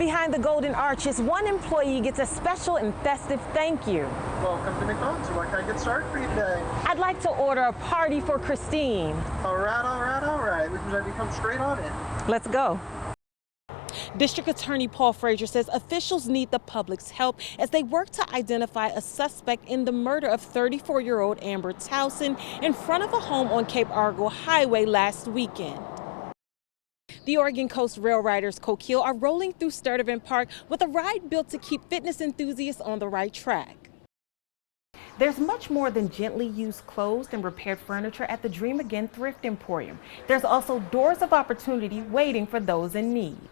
Behind the golden arches, one employee gets a special and festive thank you. Welcome to McDonald's. What can I get started for you today? I'd like to order a party for Christine. All right. We can come straight on in. Let's go. District Attorney Paul Frazier says officials need the public's help as they work to identify a suspect in the murder of 34-year-old Amber Towson in front of a home on Cape Argo Highway last weekend. The Oregon Coast Rail Riders Coquille are rolling through Sturtevant Park with a ride built to keep fitness enthusiasts on the right track. There's much more than gently used clothes and repaired furniture at the Dream Again Thrift Emporium. There's also doors of opportunity waiting for those in need.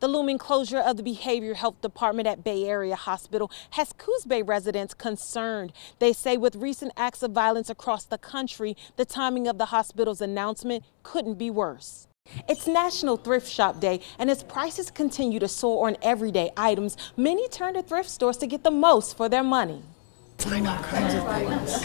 The looming closure of the Behavioral Health Department at Bay Area Hospital has Coos Bay residents concerned. They say with recent acts of violence across the country, the timing of the hospital's announcement couldn't be worse. It's National Thrift Shop Day, and as prices continue to soar on everyday items, many turn to thrift stores to get the most for their money. Find all kinds of things.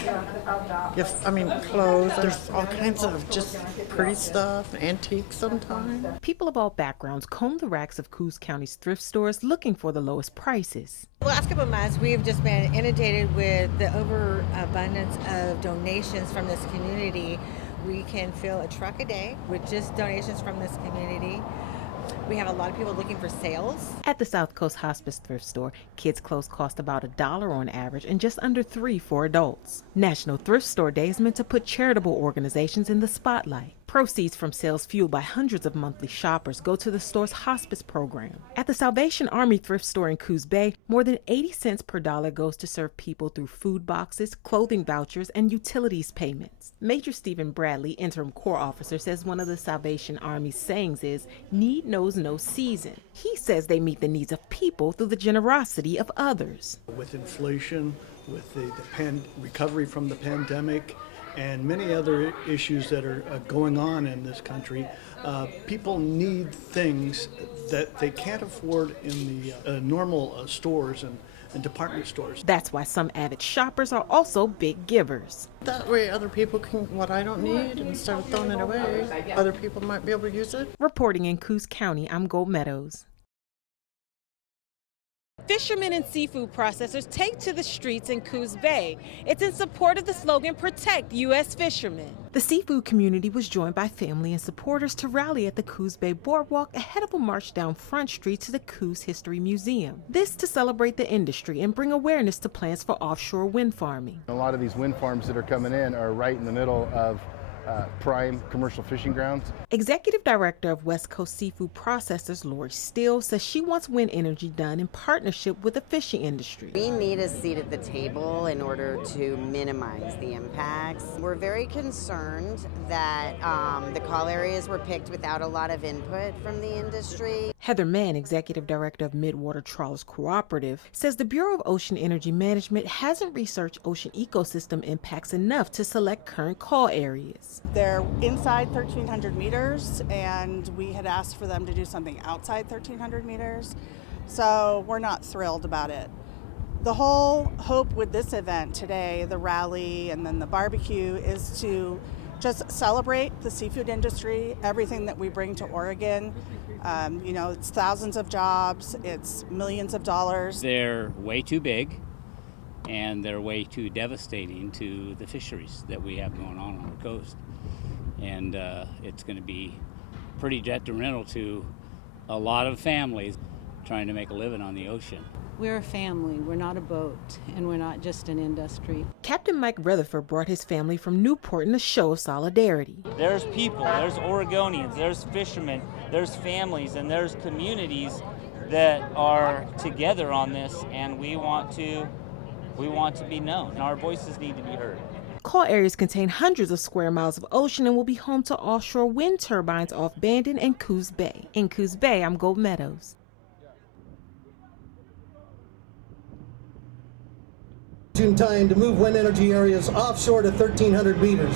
Clothes. There's all kinds of just pretty stuff, antiques sometimes. People of all backgrounds comb the racks of Coos County's thrift stores looking for the lowest prices. The last couple of months, we've just been inundated with the overabundance of donations from this community. We can fill a truck a day with just donations from this community. We have a lot of people looking for sales. At the South Coast Hospice Thrift Store, kids' clothes cost about $1 on average and just under $3 for adults. National Thrift Store Day is meant to put charitable organizations in the spotlight. Proceeds from sales fueled by hundreds of monthly shoppers go to the store's hospice program. At the Salvation Army Thrift Store in Coos Bay, more than 80 cents per dollar goes to serve people through food boxes, clothing vouchers, and utilities payments. Major Stephen Bradley, interim corps officer, says one of the Salvation Army's sayings is, "Need knows no season." He says they meet the needs of people through the generosity of others. With inflation, with the recovery from the pandemic, and many other issues that are going on in this country, people need things that they can't afford in the normal stores and department stores. That's why some avid shoppers are also big givers. That way other people can, what I don't need, instead of throwing it away, other people might be able to use it. Reporting in Coos County, I'm Gold Meadows. Fishermen and seafood processors take to the streets in Coos Bay. It's in support of the slogan, Protect U.S. Fishermen. The seafood community was joined by family and supporters to rally at the Coos Bay Boardwalk ahead of a march down Front Street to the Coos History Museum. This to celebrate the industry and bring awareness to plans for offshore wind farming. A lot of these wind farms that are coming in are right in the middle of prime commercial fishing grounds. Executive Director of West Coast Seafood Processors, Lori Steele, says she wants wind energy done in partnership with the fishing industry. We need a seat at the table in order to minimize the impacts. We're very concerned that the call areas were picked without a lot of input from the industry. Heather Mann, Executive Director of Midwater Trawlers Cooperative, says the Bureau of Ocean Energy Management hasn't researched ocean ecosystem impacts enough to select current call areas. They're inside 1,300 meters, and we had asked for them to do something outside 1,300 meters, so we're not thrilled about it. The whole hope with this event today, the rally and then the barbecue, is to just celebrate the seafood industry, everything that we bring to Oregon. It's thousands of jobs, it's millions of dollars. They're way too big, and they're way too devastating to the fisheries that we have going on the coast. And it's going to be pretty detrimental to a lot of families trying to make a living on the ocean. We're a family, we're not a boat, and we're not just an industry. Captain Mike Rutherford brought his family from Newport in a show of solidarity. There's people, there's Oregonians, there's fishermen, there's families, and there's communities that are together on this, and we want to be known, and our voices need to be heard. Call areas contain hundreds of square miles of ocean and will be home to offshore wind turbines off Bandon and Coos Bay. In Coos Bay, I'm Gold Meadows. Time to move wind energy areas offshore to 1,300 meters.